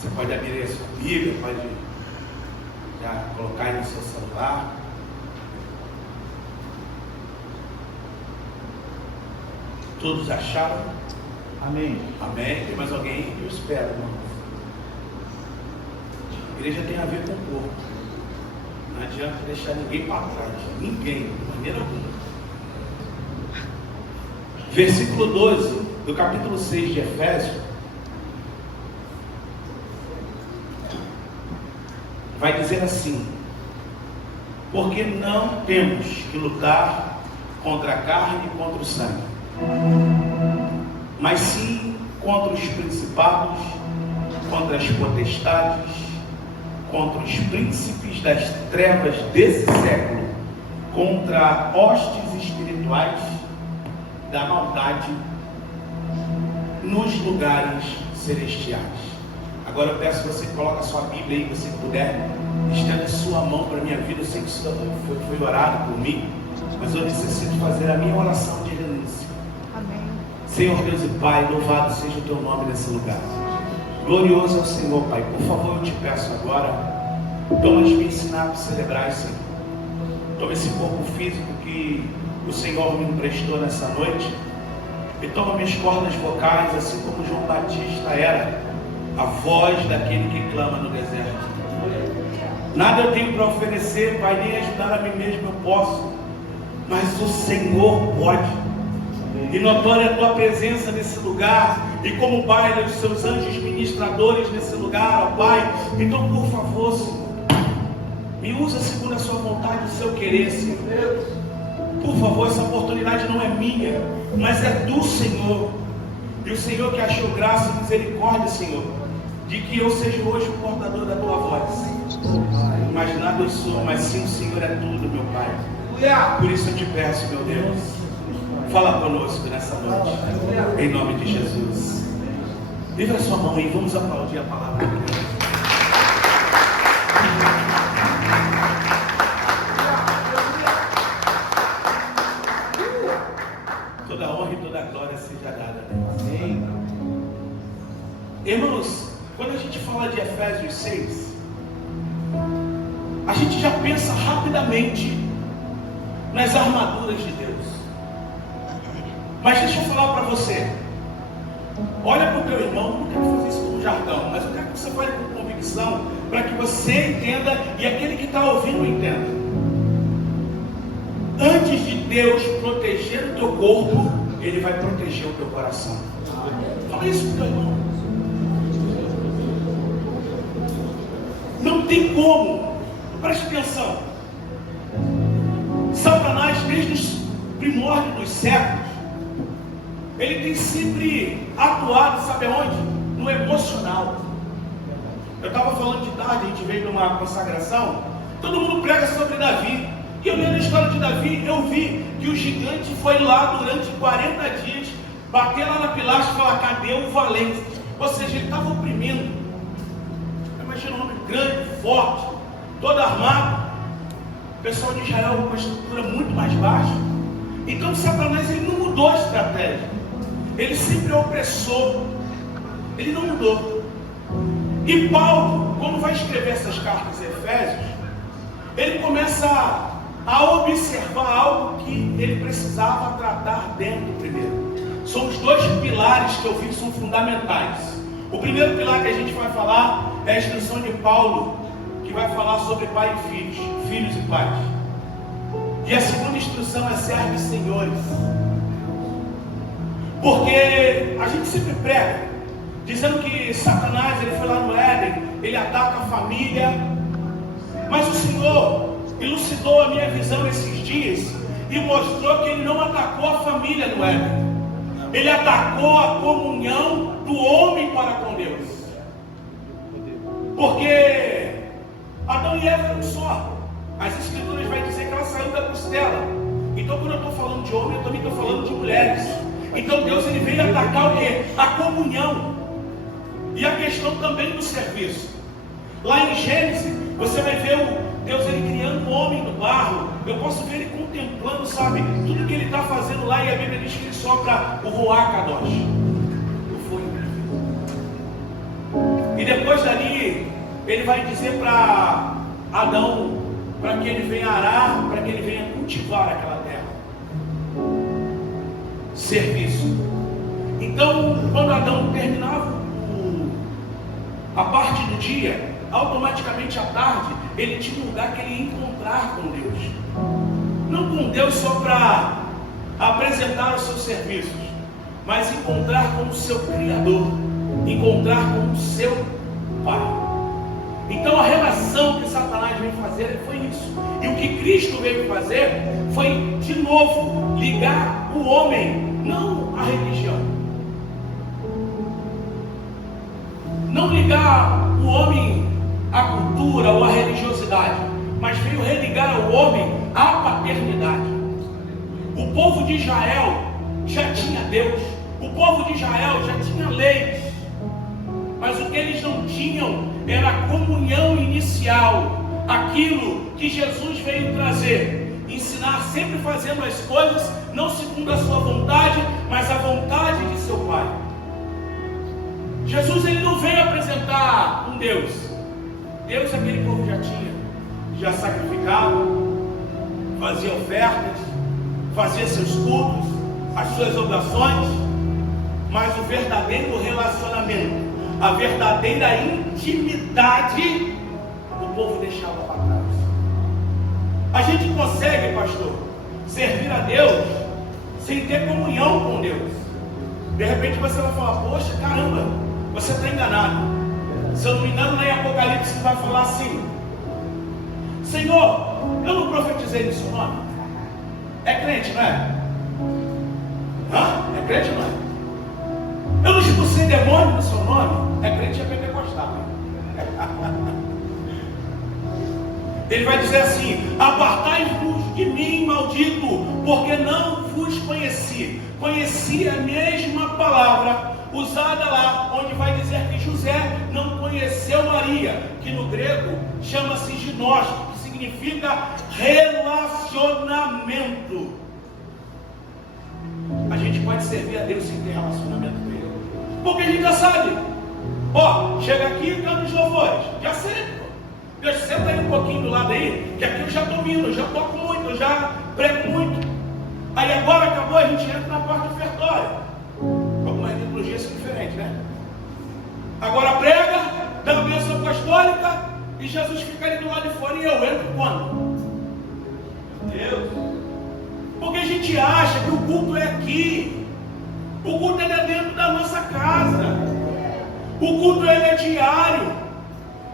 Você pode abrir a sua Bíblia, pode já colocar aí no seu celular. Todos acharam? Amém. Amém. Tem mais alguém? Eu espero, irmão. A igreja tem a ver com o corpo. Não adianta deixar ninguém para trás. Ninguém, de maneira alguma. Versículo 12 do capítulo 6 de Efésios vai dizer assim: porque não temos que lutar contra a carne e contra o sangue, mas sim contra os principados, contra as potestades, contra os príncipes das trevas desse século, contra hostes espirituais da maldade nos lugares celestiais. Agora eu peço que você coloque a sua Bíblia aí, se você puder, estenda a sua mão para a minha vida. Eu sei que isso foi orado por mim, mas eu necessito fazer a minha oração de renúncia. Amém. Senhor Deus e Pai, louvado seja o teu nome nesse lugar. Glorioso é o Senhor, Pai. Por favor, eu te peço agora, toma as minhas sinapses cerebrais, Senhor. Toma esse corpo físico que o Senhor me emprestou nessa noite, e toma minhas cordas vocais, assim como João Batista era a voz daquele que clama no deserto. Nada eu tenho para oferecer, Pai, nem ajudar a mim mesmo eu posso, mas o Senhor pode. E notória é a tua presença nesse lugar, e como baila os seus anjos ministradores nesse lugar, ó Pai. Então, por favor, Senhor, me usa segundo a sua vontade e o seu querer, Senhor. Por favor, essa oportunidade não é minha, mas é do Senhor. E o Senhor que achou graça e misericórdia, Senhor, de que eu seja hoje o portador da tua voz. Mas nada eu sou, mas sim o Senhor é tudo, meu Pai. Por isso eu te peço, meu Deus, fala conosco nessa noite, em nome de Jesus. Livra a sua mão aí, vamos aplaudir a palavra de Deus. Toda a honra e toda a glória seja dada a Deus. Amém. Irmãos, quando a gente fala de Efésios 6, a gente já pensa rapidamente nas armaduras de Deus. Mas deixa eu falar para você. Olha para o teu irmão, não quero fazer isso como jargão, mas eu quero que você fale com convicção, para que você entenda e aquele que está ouvindo entenda. Antes de Deus proteger o teu corpo, Ele vai proteger o teu coração. Fala isso para o teu irmão. Não tem como. Preste atenção. Satanás, desde os primórdios dos séculos, ele tem sempre atuado, sabe aonde? No emocional. Eu estava falando de tarde, a gente veio numa consagração, todo mundo prega sobre Davi. E eu lendo a história de Davi, eu vi que o gigante foi lá durante 40 dias, bater lá na pilastra e falar: cadê o valente? Ou seja, ele estava oprimindo. Imagina um homem grande, forte, todo armado. O pessoal de Israel com uma estrutura muito mais baixa. Então Satanás, ele não mudou a estratégia. Ele sempre é opressor. Ele não mudou. E Paulo, quando vai escrever essas cartas em Efésios, ele começa a observar algo que ele precisava tratar dentro primeiro. São os dois pilares que eu vi que são fundamentais. O primeiro pilar que a gente vai falar é a instrução de Paulo, que vai falar sobre pai e filhos, filhos e pais. E a segunda instrução é servos e senhores. Porque a gente sempre prega, dizendo que Satanás, ele foi lá no Éden, ele ataca a família. Mas o Senhor elucidou a minha visão esses dias e mostrou que ele não atacou a família no Éden. Ele atacou a comunhão do homem para com Deus. Porque Adão e Eva eram só. As escrituras vai dizer que ela saiu da costela. Então quando eu estou falando de homem, eu também estou falando de mulheres. Então Deus, ele veio atacar o quê? A comunhão. E a questão também do serviço. Lá em Gênesis, você vai ver Deus, ele criando o homem do barro. Eu posso ver ele contemplando, sabe, tudo que ele está fazendo lá. E a Bíblia diz que ele sopra o Ruach Kadosh. E depois dali, ele vai dizer para Adão, para que ele venha arar, para que ele venha cultivar aquela terra. Serviço. Então, quando Adão terminava a parte do dia, automaticamente à tarde, ele tinha um lugar que ele ia encontrar com Deus. Não com Deus só para apresentar os seus serviços, mas encontrar com o seu Criador, encontrar com o seu Pai. Então a relação que Satanás veio fazer foi isso. E o que Cristo veio fazer foi, de novo, ligar o homem, não a religião. Não ligar o homem à cultura ou à religiosidade, mas veio religar ao homem à paternidade. O povo de Israel já tinha Deus, o povo de Israel já tinha leis, mas o que eles não tinham era a comunhão inicial, aquilo que Jesus veio trazer, ensinar sempre fazendo as coisas, não segundo a sua vontade, mas a vontade de seu Pai. Jesus ele não veio apresentar um Deus. Deus aquele povo já tinha, já sacrificava, fazia ofertas, fazia seus cultos, as suas orações, mas o verdadeiro relacionamento, a verdadeira intimidade, o povo deixava para trás. A gente consegue, pastor, servir a Deus sem ter comunhão com Deus. De repente você vai falar, poxa, caramba, você está enganado. Se eu não me engano, lá em Apocalipse vai falar assim: Senhor, eu não profetizei no seu nome? É crente, não é? Hã? É crente ou não é? Eu não expulsei demônio no seu nome? É crente, é pentecostal. Ele vai dizer assim: apartai-vos de mim, maldito, porque não vos conheci. Conheci a mesma palavra usada lá, onde vai dizer que José não conheceu Maria, que no grego chama-se ginóstico, que significa relacionamento. A gente pode servir a Deus sem ter relacionamento com Ele, porque a gente já sabe. Ó, chega aqui e canta os louvores, já sei. Deus, senta aí um pouquinho do lado aí, que aqui eu já estou vindo, eu já toco muito, eu já prego muito. Aí agora acabou, a gente entra na parte ofertória. Algumas liturgias são diferentes, né? Agora prega, dá a bênção apostólica e Jesus fica ali do lado de fora e eu entro quando? Deus. Porque a gente acha que o culto é aqui. O culto é dentro da nossa casa. O culto é diário.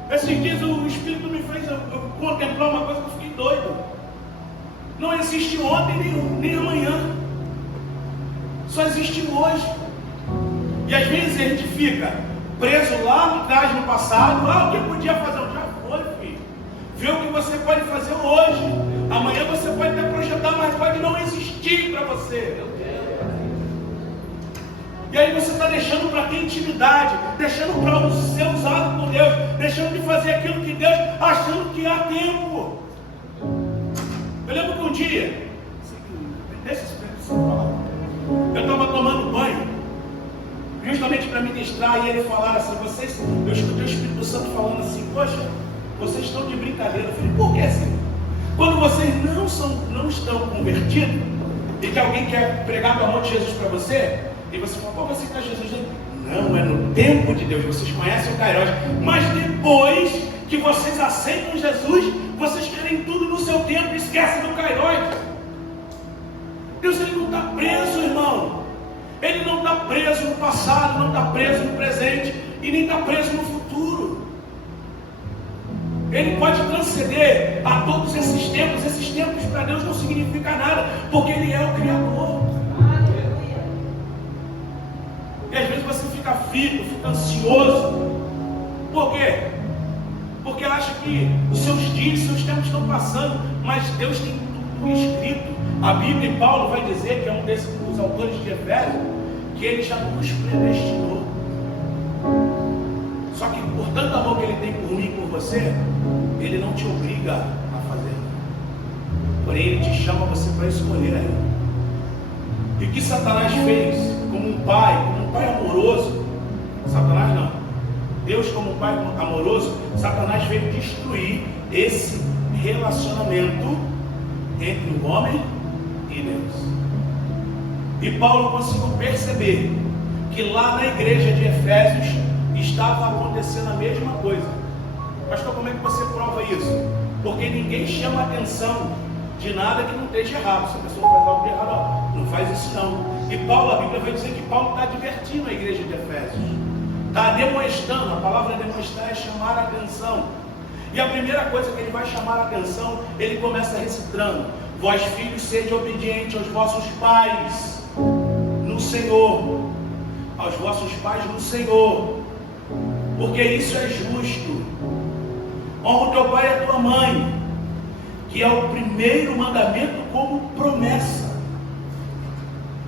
Esses dias o Espírito me fez eu contemplar uma coisa que eu fiquei doido. Não existe ontem nem amanhã. Só existe hoje. E às vezes a gente fica preso lá atrás no passado. Ah, o que eu podia fazer? Já foi, filho. Vê o que você pode fazer hoje. Amanhã você pode até projetar, mas pode não existir para você. E aí você está deixando para ter intimidade, deixando para ser usado por Deus, deixando de fazer aquilo que Deus, achando que há tempo. Eu lembro que um dia, deixa esse falar. Eu estava tomando banho, justamente para ministrar, e ele falar assim, eu escutei o Espírito Santo falando assim, poxa, vocês estão de brincadeira. Eu falei, por que assim? Quando vocês não estão convertidos, e que alguém quer pregar o amor de Jesus para você, e você fala, pô, você está Jesus? Não, é no tempo de Deus, vocês conhecem o Kairos, mas depois que vocês aceitam Jesus, vocês querem tudo no seu tempo e esquecem do Kairos. Deus, ele não está preso, irmão. Ele não está preso no passado, não está preso no presente e nem está preso no futuro. Ele pode transcender a todos esses tempos. Esses tempos para Deus não significa nada, porque Ele é o Criador. E às vezes você fica aflito, fica ansioso. Por quê? Porque acha que os seus dias, os seus tempos estão passando, mas Deus tem tudo escrito. A Bíblia, e Paulo vai dizer, que é um dos autores de Efésios, que Ele já nos predestinou. Só que por tanto amor que Ele tem por mim e por você, Ele não te obriga a fazer. Porém, Ele te chama você para escolher aí. E o que Satanás fez como um pai amoroso? Satanás não. Deus, como um pai amoroso, Satanás veio destruir esse relacionamento entre o homem e Deus. E Paulo conseguiu perceber que lá na igreja de Efésios estava acontecendo a mesma coisa. Pastor, como é que você prova isso? Porque ninguém chama atenção de nada que não esteja errado. Se a pessoa faz algo de errado, não faz isso não. E Paulo, a Bíblia vai dizer que Paulo está advertindo a igreja de Efésios. Está demonstrando, a palavra demonstrar é chamar a atenção. E a primeira coisa que ele vai chamar a atenção, ele começa recitando: vós filhos, sede obedientes aos vossos pais no Senhor. Aos vossos pais no Senhor, porque isso é justo. Honra o teu pai e a tua mãe, que é o primeiro mandamento como promessa.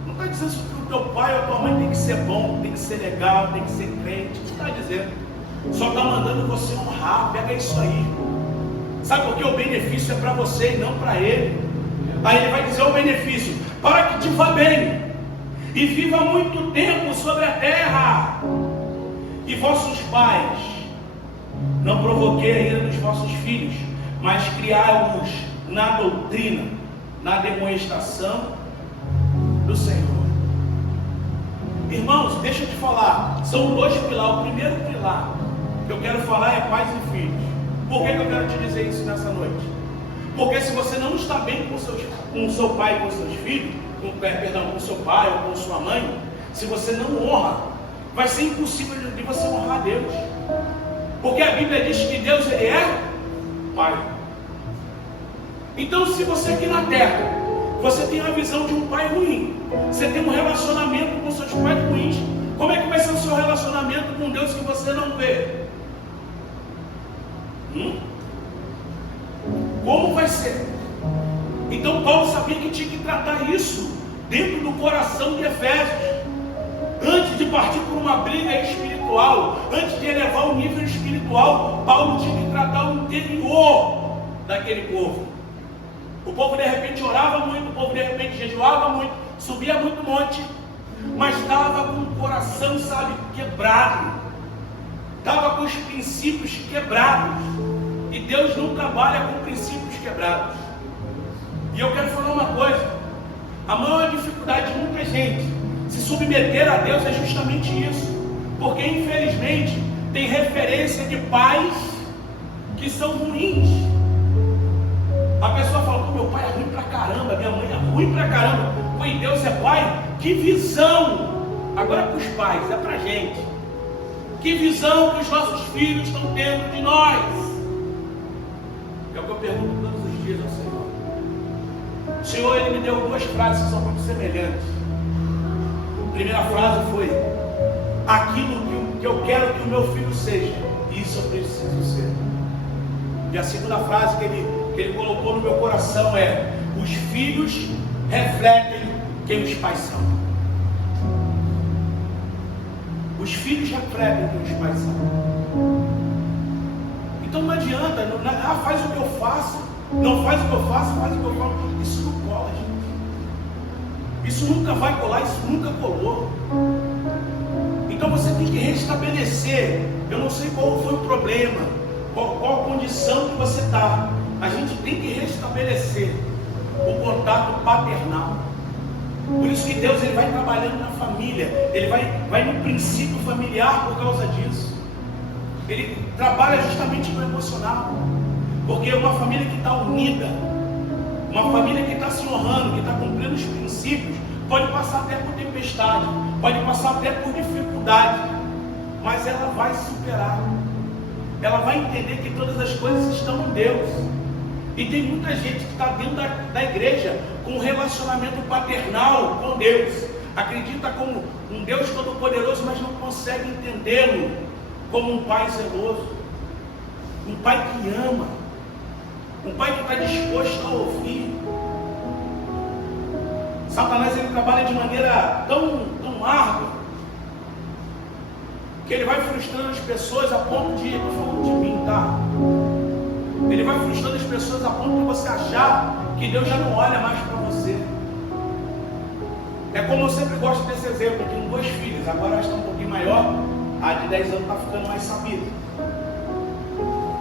Não está dizendo que o teu pai ou a tua mãe tem que ser bom, tem que ser legal, tem que ser crente. Não está dizendo. Só está mandando você honrar. Pega isso aí. Sabe por que o benefício é para você e não para ele? Aí ele vai dizer o benefício: para que te vá bem e viva muito tempo sobre a terra. E vossos pais não provoquei a ira dos vossos filhos, mas criai-os na doutrina, na demonstração do Senhor. Irmãos, deixa eu te falar, são dois pilares. O primeiro pilar que eu quero falar é pais e filhos. Por que eu quero te dizer isso nessa noite? Porque se você não está bem com o seu pai e com seus filhos, com seu pai ou com sua mãe, se você não honra, vai ser impossível de você honrar a Deus. Porque a Bíblia diz que Deus, ele é pai. Então, se você aqui na terra, você tem a visão de um pai ruim, você tem um relacionamento com seus pais ruins, como é que vai ser o seu relacionamento com Deus que você não vê? Como vai ser? Então Paulo sabia que tinha que tratar isso dentro do coração de Efésios. Antes de partir por uma briga espiritual, antes de elevar o nível espiritual, Paulo tinha que tratar o interior daquele povo. O povo de repente orava muito, o povo de repente jejuava muito, subia muito monte, mas estava com o coração, sabe, quebrado. Estava com os princípios quebrados. E Deus não trabalha com princípios quebrados. E eu quero falar uma coisa: a maior dificuldade de muita gente se submeter a Deus é justamente isso. Porque infelizmente tem referência de pais que são ruins. A pessoa fala: meu pai é ruim pra caramba, minha mãe é ruim pra caramba. Pô, e Deus é pai? Que visão! Agora para os pais, é pra gente. Que visão que os nossos filhos estão tendo de nós? É o que eu pergunto todos os dias ao Senhor. O Senhor, ele me deu duas frases que são muito semelhantes. A primeira frase foi: aquilo que eu quero que o meu filho seja, isso eu preciso ser. E a segunda frase que ele colocou no meu coração é: os filhos refletem quem os pais são. Os filhos refletem quem os pais são. Então não adianta, faz o que eu faço, não faz o que eu faço, faz o que eu faço. Isso não cola, gente. Isso nunca vai colar, isso nunca colou. Então você tem que restabelecer. Eu não sei qual foi o problema, qual a condição que você está. A gente tem que restabelecer o contato paternal. Por isso que Deus, ele vai trabalhando na família. Ele vai no princípio familiar por causa disso. Ele trabalha justamente no emocional. Porque uma família que está unida, uma família que está se honrando, que está cumprindo os princípios, pode passar até por tempestade, pode passar até por dificuldade, mas ela vai superar. Ela vai entender que todas as coisas estão em Deus. E tem muita gente que está dentro da igreja com um relacionamento paternal com Deus. Acredita como um Deus todo-poderoso, mas não consegue entendê-lo como um pai zeloso. Um pai que ama. Um pai que está disposto a ouvir. Satanás, ele trabalha de maneira tão árdua, que ele vai frustrando as pessoas a ponto de... Estou falando de mim, tá? Ele vai frustrando as pessoas a ponto de você achar que Deus já não olha mais para você. É como eu sempre gosto desse exemplo. Eu tenho 2 filhas, agora ela está um pouquinho maior, A de 10 anos está ficando mais sabida.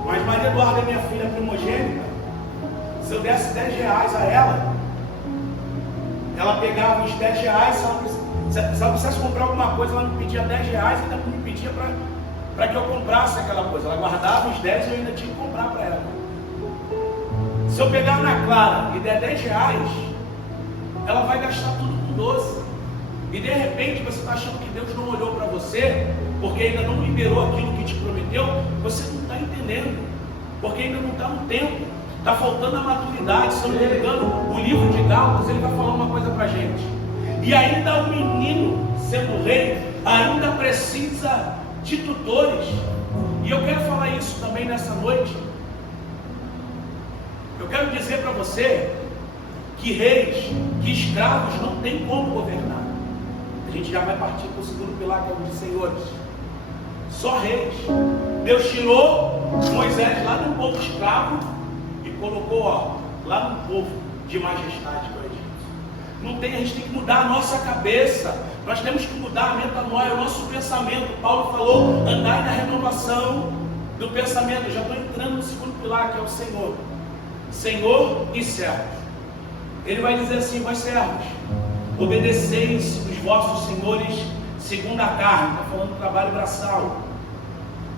Mas Maria Eduarda é minha filha primogênita. Se eu desse 10 reais a ela, ela pegava os 10 reais. Se ela precisasse comprar alguma coisa, ela me pedia 10 reais e ainda me pedia para que eu comprasse aquela coisa. Ela guardava os 10 e eu ainda tinha que comprar para ela. Se eu pegar na Clara e der 10 reais, ela vai gastar tudo com doce. E de repente você está achando que Deus não olhou para você, porque ainda não liberou aquilo que te prometeu. Você não está entendendo, porque ainda não está no tempo, está faltando a maturidade. Se eu não me engano, o livro de Gálatas, ele vai falar uma coisa para a gente. E ainda o menino, sendo rei, ainda precisa de tutores. E eu quero falar isso também nessa noite. Eu quero dizer para você que reis, que escravos não tem como governar. A gente já vai partir para o segundo pilar, que é o de senhores. Só reis. Deus tirou Moisés lá de um povo escravo e colocou lá no povo de majestade do Egito. Não tem, a gente tem que mudar a nossa cabeça. Nós temos que mudar a metanoia, o nosso pensamento. Paulo falou, andai na renovação do pensamento. Eu já estou entrando no segundo pilar, que é o Senhor. Senhor e servos. Ele vai dizer assim, vós servos, obedeceis os vossos senhores segundo a carne. Está falando do trabalho braçal,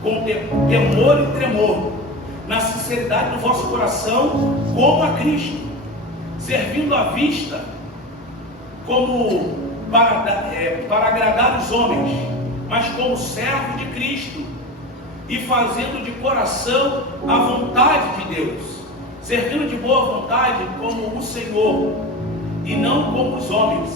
com temor e tremor, na sinceridade do vosso coração, como a Cristo, servindo à vista, como para agradar os homens, mas como servo de Cristo, e fazendo de coração a vontade de Deus, servindo de boa vontade como o Senhor, e não como os homens,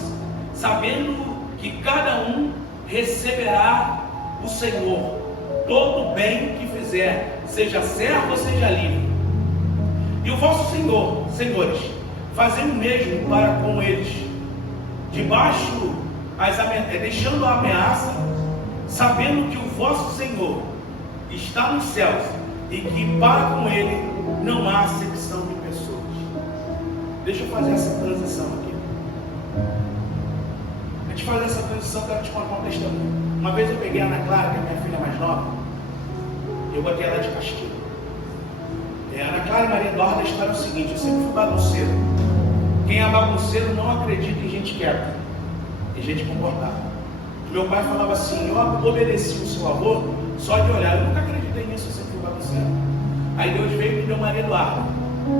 sabendo que cada um receberá o Senhor todo o bem que fizer, seja servo ou seja livre. E o vosso Senhor, senhores, fazei o mesmo para com eles, debaixo deixando a ameaça, sabendo que o vosso Senhor está nos céus e que para com ele não há acepção de pessoas. Deixa eu fazer essa transição aqui. Antes de fazer essa transição, eu quero te contar um testemunho. Uma vez eu peguei a Ana Clara, que é minha filha mais nova, eu botei ela de castigo. A Ana Clara e Maria Eduarda, a história é o seguinte: eu sempre fui bagunceiro. Quem é bagunceiro não acredita em gente quieta, em gente comportada. Meu pai falava assim: eu obedeci o seu avô só de olhar. Eu nunca acreditei nisso, eu sempre fui bagunceiro. Aí Deus veio e me deu Maria Eduarda.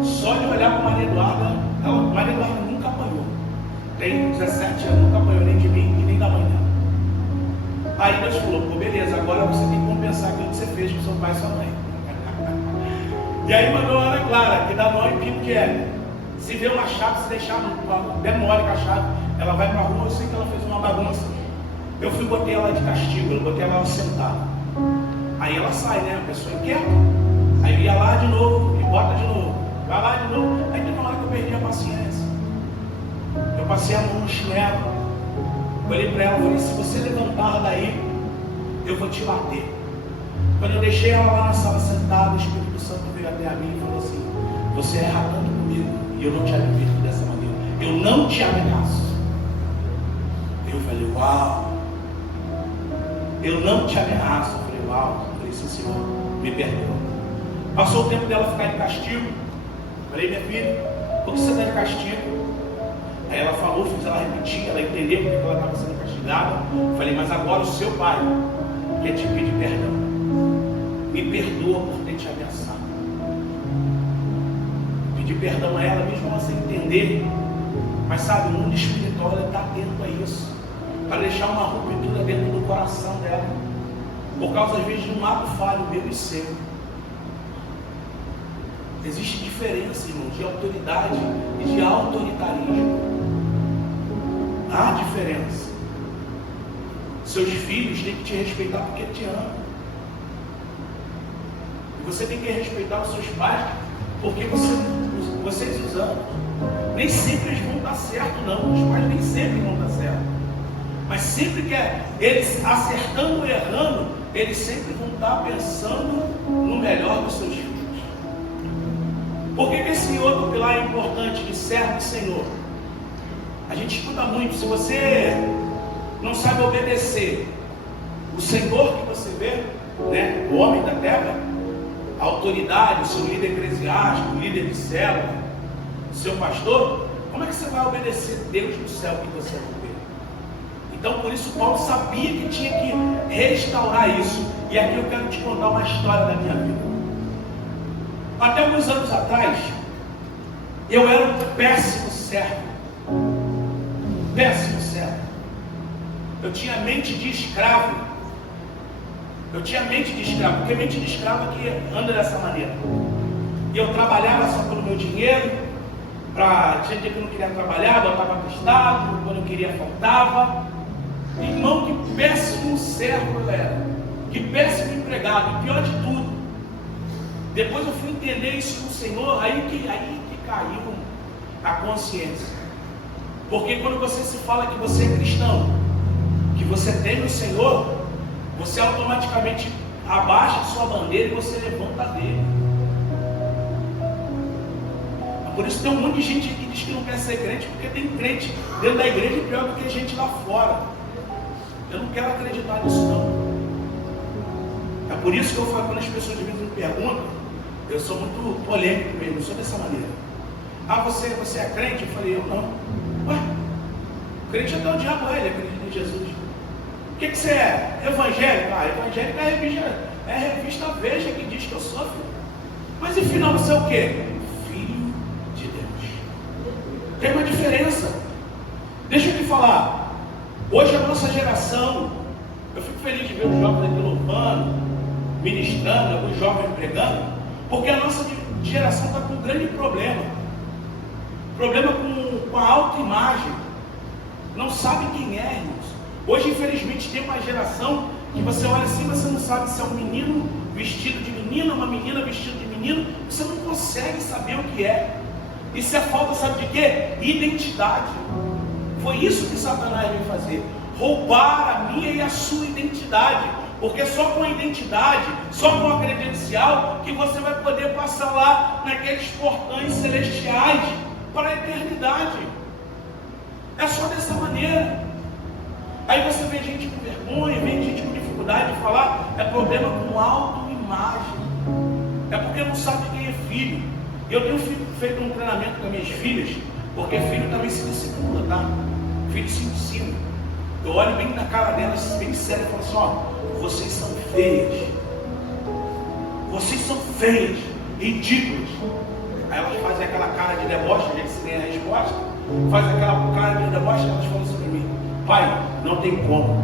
Só de olhar para Maria Eduarda, Maria Eduarda nunca apanhou. Tem 17 anos, nunca apanhou nem de mim e nem da mãe dela. Aí Deus falou: pô, beleza, agora você tem que compensar aquilo que você fez com seu pai e sua mãe. E aí mandou a Ana Clara, que dá nó em pico que é. Se vê uma chave, se deixar der mole com a chave, ela vai para a rua. Eu sei que ela fez uma bagunça. Eu fui e botei ela de castigo, eu botei ela sentada. Aí ela sai, né? A pessoa inquieta. Aí eu ia lá de novo e bota de novo. Vai lá de novo. Aí teve uma hora que eu perdi a paciência. Eu passei a mão no chinelo. Olhei para ela e falei: se você levantar daí, eu vou te bater. Quando eu deixei ela lá na sala sentada, o Espírito Santo veio até a mim e falou assim: você erra tanto comigo e eu não te advirto dessa maneira. Eu não te ameaço. Eu falei: uau. Eu não te ameaço. Eu falei: uau. Eu falei: sim, Senhor, me perdoa. Passou o tempo dela ficar de castigo. Eu falei: minha filha, por que você está de castigo? Aí ela falou, fiz ela repetir, ela entendeu porque ela estava sendo castigada. Eu falei: mas agora o seu pai quer te pedir perdão. Me perdoa por ter te ameaçado. Pedir perdão a ela, mesmo ela sem entender. Mas sabe, o mundo espiritual está atento a isso, para deixar uma ruptura dentro do coração dela, por causa às vezes de um ato falho meu e seu. Existe diferença, irmão, de autoridade e de autoritarismo. Há diferença. Seus filhos têm que te respeitar porque te amam. E você tem que respeitar os seus pais porque vocês os amam. Nem sempre eles vão dar certo, não. Os pais nem sempre vão dar certo. Mas sempre que eles acertando ou errando, eles sempre vão estar pensando no melhor dos seus filhos. Por que esse outro pilar é importante de servo e Senhor? A gente escuta muito: se você não sabe obedecer O Senhor que você vê, né, o homem da terra, a autoridade, o seu líder eclesiástico, o líder de célula, o seu pastor, como é que você vai obedecer Deus no céu que você não vê? Então, por isso, Paulo sabia que tinha que restaurar isso. E aqui eu quero te contar uma história da minha vida. Até alguns anos atrás, eu era um péssimo servo. Péssimo servo. Eu tinha mente de escravo. Porque mente de escravo é que anda dessa maneira. E eu trabalhava só pelo meu dinheiro. Tinha dia que eu não queria trabalhar, botava prestado, quando eu queria faltava. Irmão, que péssimo servo eu era. Que péssimo empregado. E pior de tudo, depois eu fui entender isso com o Senhor, aí que caiu a consciência. Porque quando você se fala que você é cristão, que você tem o Senhor, você automaticamente abaixa sua bandeira e você levanta dele. Por isso tem um monte de gente que diz que não quer ser crente, porque tem crente dentro da igreja pior do que gente lá fora. Eu não quero acreditar nisso não. É por isso que eu falo, quando as pessoas de vez me perguntam, eu sou muito polêmico mesmo, eu sou dessa maneira. Você é crente? Eu falei, eu não. Ué, crente até o diabo ele acredita em Jesus. O que você é? Evangélico? Evangélico é a revista Veja que diz que eu sou filho. Mas em final você é o quê? Filho de Deus. Tem uma diferença. Deixa eu te falar. Hoje a nossa geração, eu fico feliz de ver os jovens aqui louvando, ministrando, alguns jovens pregando, porque a nossa geração está com um grande problema. Problema com a autoimagem. Não sabe quem é, irmãos. Hoje, infelizmente, tem uma geração que você olha assim, você não sabe se é um menino vestido de menina, uma menina vestida de menino. Você não consegue saber o que é. Isso é falta, sabe de quê? Identidade. Foi isso que Satanás veio fazer. Roubar a minha e a sua identidade. Porque só com a identidade, só com a credencial, que você vai poder passar lá naqueles portões celestiais para a eternidade. É só dessa maneira. Aí você vê gente com vergonha, vê gente com dificuldade de falar, é problema com autoimagem. É porque não sabe quem é filho. Eu tenho feito um treinamento com as minhas filhas, porque filho também se discipula, tá? Filho se ensina. Eu olho bem na cara delas, bem sério, e falo assim, vocês são feias. Vocês são feias, ridículas. Aí elas fazem aquela cara de deboche, a gente se tem a resposta. Faz aquela cara de deboche, elas falam assim para mim, pai, não tem como.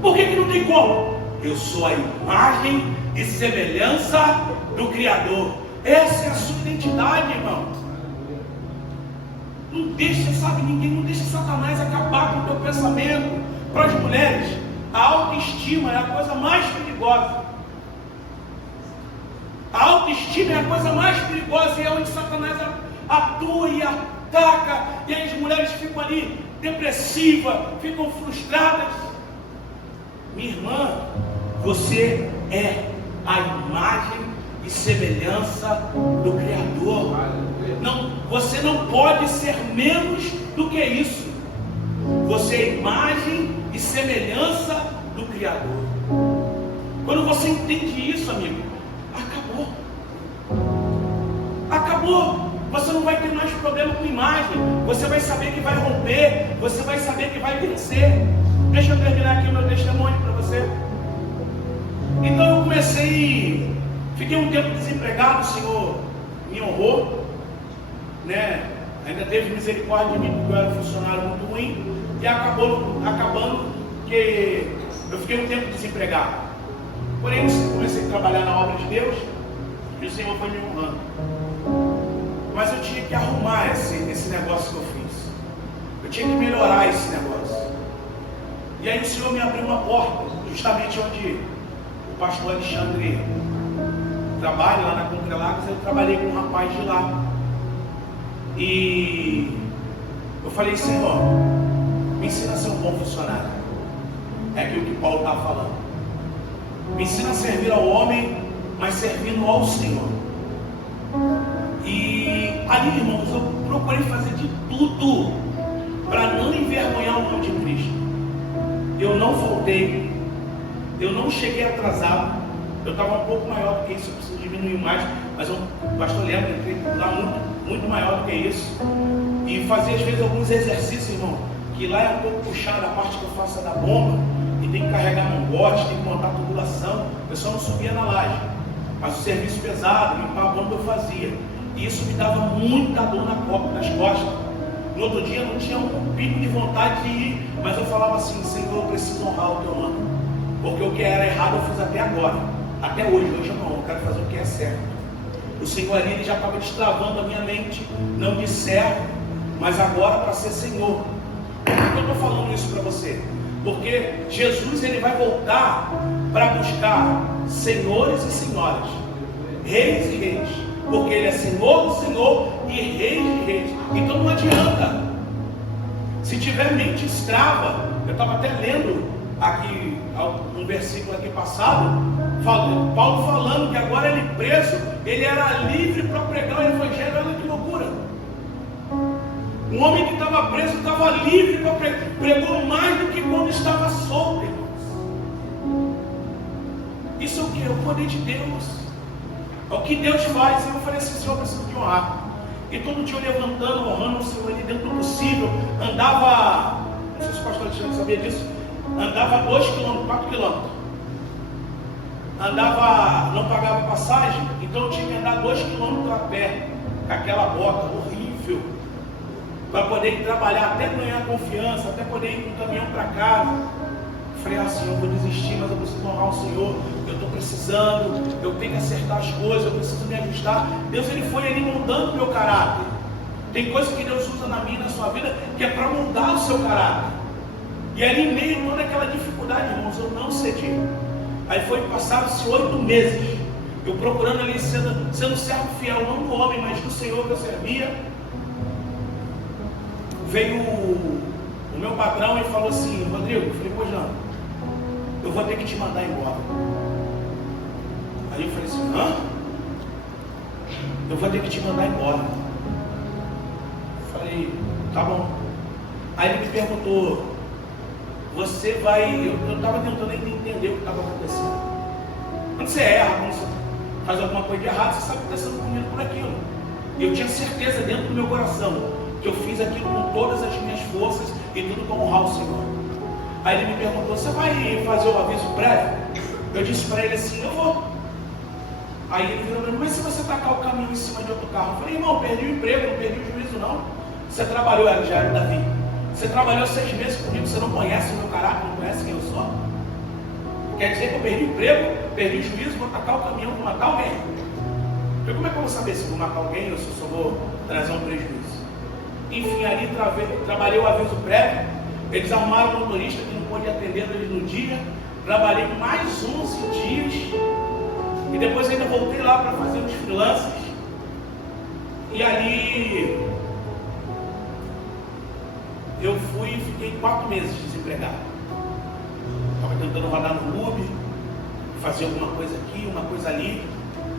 Por que não tem como? Eu sou a imagem e semelhança do Criador. Essa é a sua identidade, irmão. Não deixa, sabe, ninguém, não deixa Satanás acabar com o teu pensamento. Para as mulheres, a autoestima é a coisa mais perigosa. A autoestima é a coisa mais perigosa e é onde Satanás atua e ataca. E aí as mulheres ficam ali depressivas, ficam frustradas. Minha irmã, você é a imagem e semelhança do Criador. Não, você não pode ser menos do que isso. Você é imagem e semelhança do Criador. Quando você entende isso, amigo, acabou. Acabou. Você não vai ter mais problema com imagem. Você vai saber que vai romper. Você vai saber que vai vencer. Deixa eu terminar aqui o meu testemunho para você. Então eu comecei, fiquei um tempo desempregado, o Senhor me honrou, né? Ainda teve misericórdia de mim, porque eu era um funcionário muito ruim, e acabando que eu fiquei um tempo desempregado. Porém, eu comecei a trabalhar na obra de Deus, e o Senhor foi me honrando. Mas eu tinha que arrumar esse negócio que eu fiz. Eu tinha que melhorar esse negócio. E aí o Senhor me abriu uma porta, justamente onde o pastor Alexandre trabalha, lá na Concrelagos. Eu trabalhei com um rapaz de lá. E eu falei, Senhor, me ensina a ser um bom funcionário. É aquilo que Paulo está falando. Me ensina a servir ao homem, mas servindo ao Senhor. E ali, irmãos, eu procurei fazer de tudo para não envergonhar o nome de Cristo. Eu não faltei, Eu não cheguei atrasado, eu estava um pouco maior do que isso, eu preciso diminuir mais, mas o pastor Leandro entrei lá muito maior do que isso. E fazia às vezes alguns exercícios, irmão, que lá é um pouco puxado, a parte que eu faço é da bomba, e tem que carregar mangote, tem que montar tubulação. Eu só não subia na laje, mas o serviço pesado, limpar a bomba eu fazia. E isso me dava muita dor nas costas. No outro dia eu não tinha um pico de vontade de ir, mas eu falava assim: Senhor, eu preciso honrar o teu nome, porque o que era errado eu fiz até agora, até hoje eu não, eu quero fazer o que é certo. O Senhor ali, ele já estava destravando a minha mente, não de servo, mas agora para ser Senhor. Por que eu estou falando isso para você? Porque Jesus, ele vai voltar para buscar senhores e senhoras, reis e reis, porque ele é Senhor do Senhor e Rei de reis. Então não adianta, se tiver mente escrava. Eu estava até lendo aqui um versículo aqui passado, Paulo falando que agora ele preso, ele era livre para pregar o evangelho. Olha que loucura. Um homem que estava preso estava livre para pregar, pregou mais do que quando estava solto, irmãos. Isso é o que? É o poder de Deus, é o que Deus faz. Eu falei assim: Senhor, eu preciso te honrar. E todo dia eu levantando, honrando o Senhor ali dentro do possível. Andava, não sei se o pastor Alexandre sabia disso, andava 2 km, 4 km. Andava, não pagava passagem, então eu tinha que andar 2 km a pé, com aquela bota horrível, para poder ir trabalhar, até ganhar confiança, até poder ir com o caminhão para casa. Falei assim: eu vou desistir, mas eu preciso honrar o Senhor, eu estou precisando, eu tenho que acertar as coisas, eu preciso me ajustar. Deus, ele foi ali moldando o meu caráter. Tem coisa que Deus usa na minha e na sua vida, que é para moldar o seu caráter. E ali em meio a toda aquela dificuldade, irmãos, eu não cedi. Aí passaram-se 8 meses, eu procurando ali, sendo servo fiel, não do homem, mas do Senhor que eu servia. Veio o meu patrão e falou assim: Rodrigo, eu falei: pois não, eu vou ter que te mandar embora. Aí eu falei assim: hã? Eu vou ter que te mandar embora. Eu falei: tá bom. Aí ele me perguntou: você vai... Eu estava tentando ainda entender o que estava acontecendo. Quando você erra, quando você faz alguma coisa de errado, você sabe que está sendo punido por aquilo. E eu tinha certeza dentro do meu coração que eu fiz aquilo com todas as minhas forças e tudo para honrar o Senhor. Aí ele me perguntou: você vai fazer o aviso prévio? Eu disse para ele assim: eu vou. Aí ele virou para mim: mas se você tacar o caminhão em cima de outro carro? Eu falei: irmão, perdi o emprego, não perdi o juízo não. Você trabalhou, já era Davi, você trabalhou 6 meses comigo, você não conhece o meu caráter, não conhece quem eu sou? Quer dizer que eu perdi o emprego, perdi o juízo, vou tacar o caminhão, vou matar alguém? Então como é que eu vou saber se vou matar alguém ou se eu só vou trazer um prejuízo? Enfim, ali trabalhei o aviso prévio. Eles arrumaram um motorista que não pôde atender eles no dia. Trabalhei mais 11 dias. E depois ainda voltei lá para fazer uns freelances. E ali eu fui e fiquei 4 meses desempregado. Estava tentando rodar no Uber, fazer alguma coisa aqui, uma coisa ali.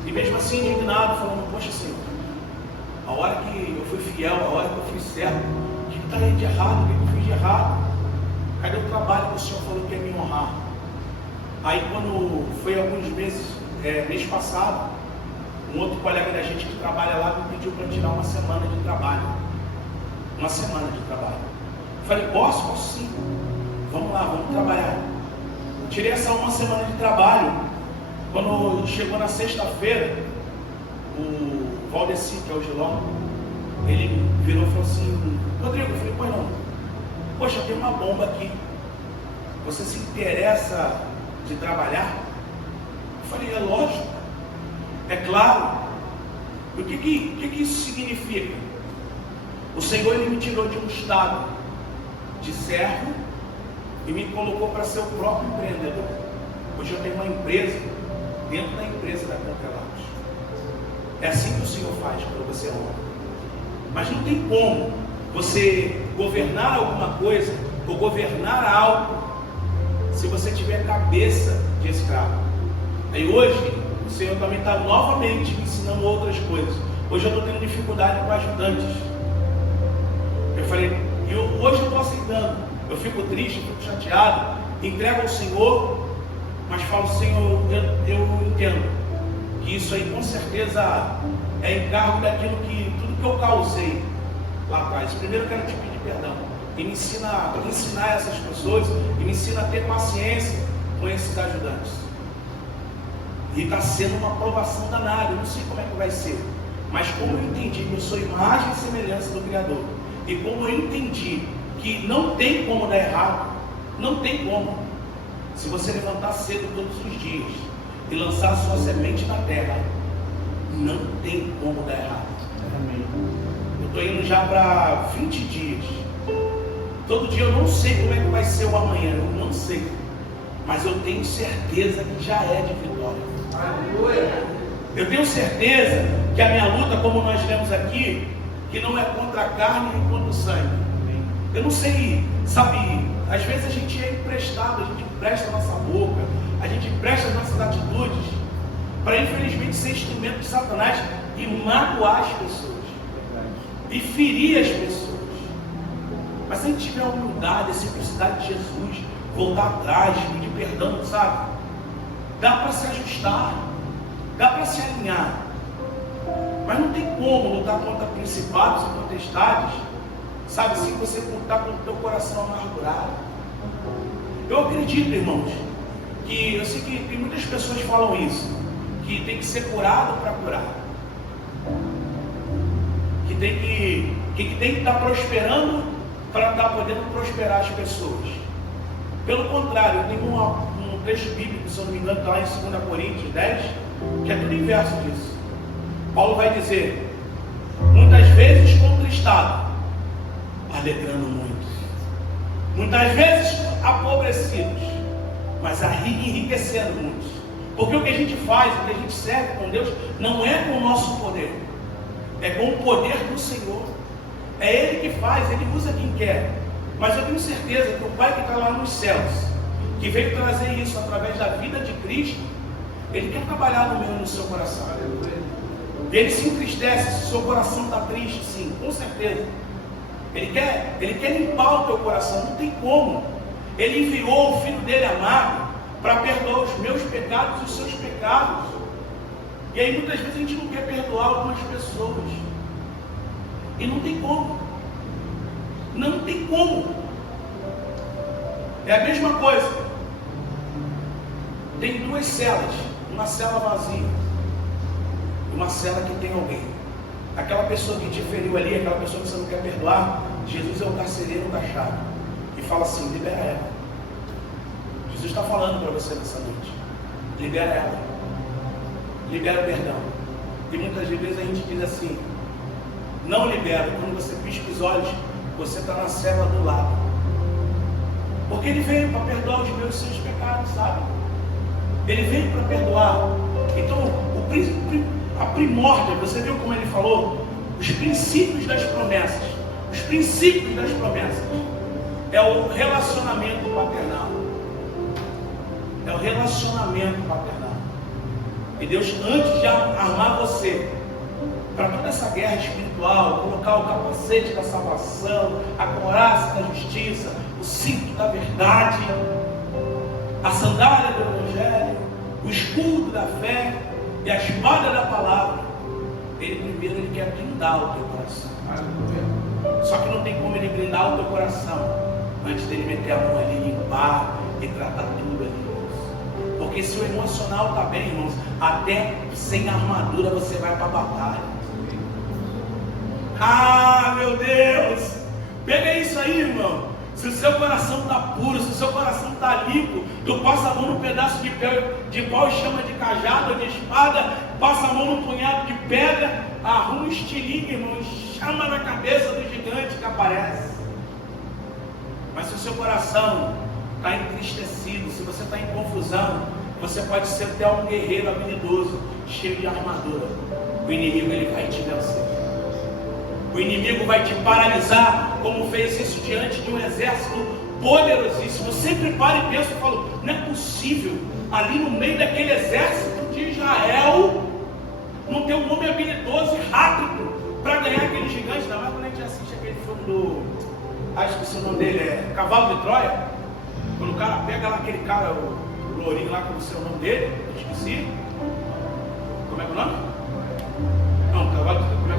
E mesmo assim indignado, falando: poxa, Senhor, a hora que eu fui fiel, a hora que eu fui certo, o que está aí de errado? O que eu fiz de errado? Cadê o trabalho que o Senhor falou que ia me honrar? Aí quando foi alguns meses, mês passado, um outro colega da gente que trabalha lá me pediu para tirar uma semana de trabalho. Uma semana de trabalho. Eu falei: posso sim. Vamos lá, vamos trabalhar. Tirei essa uma semana de trabalho. Quando chegou na sexta-feira, o Valdeci, que é o Gilão, ele virou e falou assim: Rodrigo, eu falei: pois não, poxa, tem uma bomba aqui, você se interessa de trabalhar? Eu falei: é lógico, é claro. O que isso significa? O Senhor, ele me tirou de um estado de servo e me colocou para ser o próprio empreendedor. Hoje eu tenho uma empresa dentro da empresa da Contrelados. É assim que o Senhor faz quando você honra. Mas não tem como você governar alguma coisa ou governar algo se você tiver cabeça de escravo. Aí hoje o Senhor também está novamente me ensinando outras coisas. Hoje eu estou tendo dificuldade com ajudantes. Eu falei: hoje eu estou aceitando. Eu fico triste, eu fico chateado, entrego ao Senhor, mas falo, Senhor, eu entendo que isso aí com certeza é encargo daquilo que, tudo que eu causei lá atrás. Primeiro eu quero te pedir perdão e me ensinar essas pessoas, e me ensina a ter paciência com esses ajudantes. E está sendo uma provação danada, eu não sei como é que vai ser, mas como eu entendi que eu sou imagem e semelhança do Criador, e como eu entendi que não tem como dar errado, não tem como, se você levantar cedo todos os dias e lançar a sua semente na terra, não tem como dar errado. Amém. Eu estou indo já para 20 dias, todo dia eu não sei como é que vai ser o amanhã, eu não sei, mas eu tenho certeza que já é de vitória. Eu tenho certeza que a minha luta, como nós lemos aqui, que não é contra a carne nem contra o sangue. Eu não sei, sabe, às vezes a gente é emprestado, a gente empresta a nossa boca, a gente empresta as nossas atitudes para, infelizmente, ser instrumento de Satanás e magoar as pessoas e ferir as pessoas. Mas se a gente tiver a humildade, a simplicidade de Jesus, voltar atrás, pedir perdão, sabe, dá para se ajustar, dá para se alinhar, mas não tem como lutar contra principados e potestades, sabe, se você lutar com o teu coração amargurado. Eu acredito, irmãos, que eu sei que muitas pessoas falam isso, que tem que ser curado para curar, que tem que estar prosperando para estar podendo prosperar as pessoas. Pelo contrário, tem um texto bíblico, se eu não me engano, está lá em 2 Coríntios 10, que é tudo inverso disso. Paulo vai dizer, muitas vezes contristado, alegrando muitos, muitas vezes apobrecidos, mas enriquecendo muitos. Porque o que a gente faz, o que a gente serve com Deus, não é com o nosso poder, é com o poder do Senhor. É Ele que faz, Ele usa quem quer. Mas eu tenho certeza que o Pai que está lá nos céus, que veio trazer isso através da vida de Cristo, Ele quer trabalhar no meu e no seu coração. Ele se entristece se o seu coração está triste, sim, com certeza. Ele quer limpar o teu coração, não tem como. Ele enviou o Filho dele amado para perdoar os meus pecados e os seus pecados. E aí muitas vezes a gente não quer perdoar algumas pessoas. E não tem como. Não tem como. É a mesma coisa. Tem duas celas, uma cela vazia e uma cela que tem alguém. Aquela pessoa que te feriu ali, aquela pessoa que você não quer perdoar, Jesus é o carcereiro da chave e fala assim, libera ela. Jesus está falando para você nessa noite, libera ela, libera o perdão. E muitas vezes a gente diz assim, não libera. Quando você pisca os olhos, você está na cela do lado, porque Ele veio para perdoar os meus e seus pecados, sabe? Ele veio para perdoar. Então, a primórdia, você viu como ele falou? Os princípios das promessas. Os princípios das promessas é o relacionamento paternal. É o relacionamento paternal. E Deus, antes de armar você para toda essa guerra espiritual, colocar o capacete da salvação, a couraça da justiça, o cinto da verdade, a sandália do Evangelho, o escudo da fé e a espada da palavra, Ele quer blindar o teu coração. Só que não tem como Ele blindar o teu coração antes dele meter a mão ali, limpar e tratar tudo ali. Porque se o emocional está bem, irmãos, até sem armadura você vai para a batalha. Ah, meu Deus! Pega isso aí, irmão. Se o seu coração está puro, se o seu coração está limpo, tu passa a mão num pedaço de pau e chama de cajado ou de espada, passa a mão num punhado de pedra, arruma um estilingue, irmão, e chama na cabeça do gigante que aparece. Mas se o seu coração está entristecido, se você está em confusão, você pode ser até um guerreiro habilidoso, cheio de armadura. O inimigo ele vai te vencer. O inimigo vai te paralisar, como fez isso diante de um exército poderosíssimo. Eu sempre paro e penso e falo, não é possível, ali no meio daquele exército de Israel, não ter um homem habilidoso e rápido para ganhar aquele gigante. Ainda mais quando a gente assiste aquele filme do, acho que o nome dele é Cavalo de Troia, quando o cara pega lá aquele cara, o lourinho lá, como é o nome dele? Eu esqueci. Como é que é o nome? Não, cavalo, como é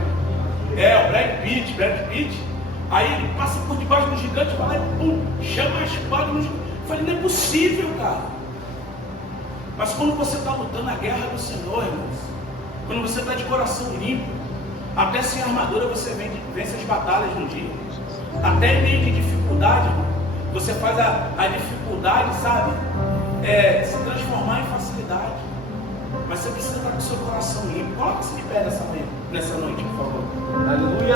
que é? O Brad Pitt. Aí ele passa por debaixo do gigante, vai lá e pum, chama a espada no gigante. Eu falei, não é possível, cara. Mas quando você está lutando a guerra do Senhor, irmãos, quando você está de coração limpo, até sem armadura você vence as batalhas no dia. Até em meio de dificuldade, irmão, você faz a dificuldade, sabe, se transformar em facilidade. Mas você precisa estar com o seu coração limpo. Coloque-se de pé nessa noite, por favor. Aleluia.